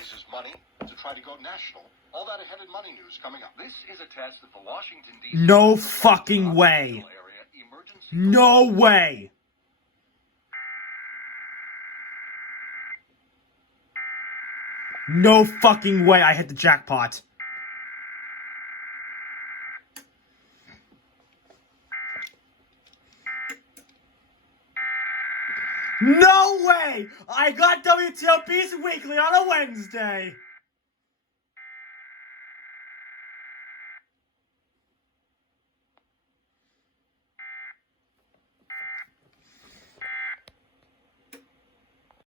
raises money to try to go national. All that ahead in money news coming up. This is a test that the Washington, D.C. No fucking way. No way. No fucking way I hit the jackpot. No way! I got WTOP Weekly on a Wednesday!